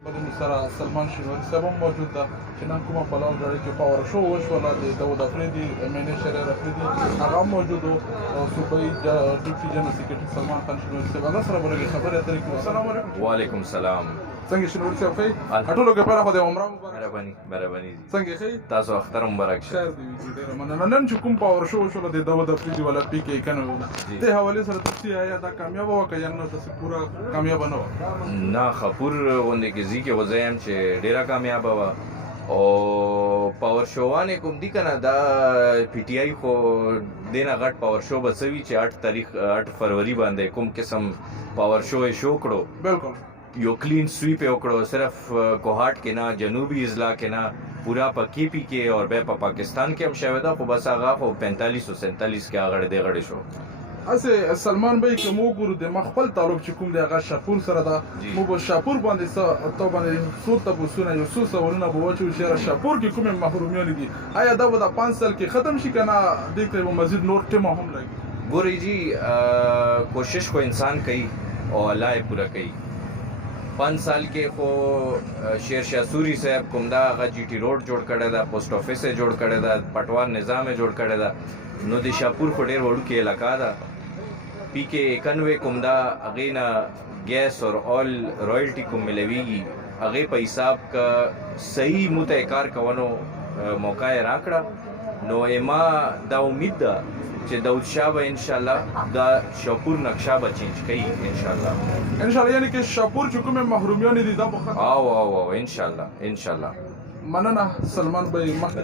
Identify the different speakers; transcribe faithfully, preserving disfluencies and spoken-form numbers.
Speaker 1: بدون سره سلمان شینواري صاحب هم موجود ده چې نن کومه په لار غاړې کې پاور شو وشوله د داود افریدي مینې شریر افریدي هغه هم موجود و او صوبایي ډیپټي جنرال سکرټري سلمان خان شینواري صاحب هغه سره به لږې خبرې اترې کوو. السلام علیکم.
Speaker 2: وعلیکم سلام.
Speaker 1: څنګه شینواري صاحب ښه؟ ټولو کې پیله خو د عمره مبارک.
Speaker 2: مهرباني مهرباني دي.
Speaker 1: څنګه ښه؟
Speaker 2: تاسو اختر مبارک شه.
Speaker 1: خیر دی وي ډېره مننه. نن چې کوم پاور شو وشوله د داود افریدي والا پی کې کنه و دې حوالې سره تفصیل آیا دا کامیابه وه که یا نه داسې پوره کامیابه نه وه؟
Speaker 2: نه خپور غوندې کې ځي کې وزایم چې ډېره کامیابه وه او پاور شوانې کوم دي که نه دا پی ټي آی خو دې نه غټ پاور شو به څه وي چې اټ تاریخ اټ فروری باندې کوم قسم پاور شو یې شو کړو.
Speaker 1: بالکل
Speaker 2: یو کلین سویپ یې وکړو صرف کوهاټ کې نه جنوبي اضلاع کې نه پورا په کے پی کې اور بیا په پاکستان کې هم شوی ده خو بس هغه خو پینتالیس او سینتالیس کې هغه ډېرې غړې شو.
Speaker 1: اسه سلمان بھائی که مو ګورو د خپل تعلق چې کوم دی هغه شاپور سره ده مو به شاپور باندې څه تو باندې څو تپوسونه یو څو سوالونه به واچو چې شاپور کې کومې محرومیانې دي آیا دا به د پانچ سال کې ختم شي که نه دې کې به مزید نور ټیمه هم لګي؟
Speaker 2: ګورئ جی کوشش خو انسان کوي او الله یې پوره کوي. پانچ سال کې خو شیر شاه سوری صاحب کوم دا هغه جی ټي روډ جوړ کړی ده پوسټ آفیس یې جوړ کړی ده پټوار نظام یې جوړ کړی ده نو د شاپور خو ډېر وړوکې علاقه ده. پی کې اکانوے کوم دا هغې نه ګیس اور آل رایلټي کوم ملویږي هغې په حساب که صحیح مو ته کار کولو موقع یې راکړه نو اما دا امید ده چې داود شاه به انشاءالله دا شاپور نقشه به چینج کوي انشاءالله.
Speaker 1: انشاءالله یعنی که شاپور چې کومې محرومیانې دي دا به ختم؟
Speaker 2: او او او انشاءالله انشاءالله.
Speaker 1: مننه سلمان بھائی.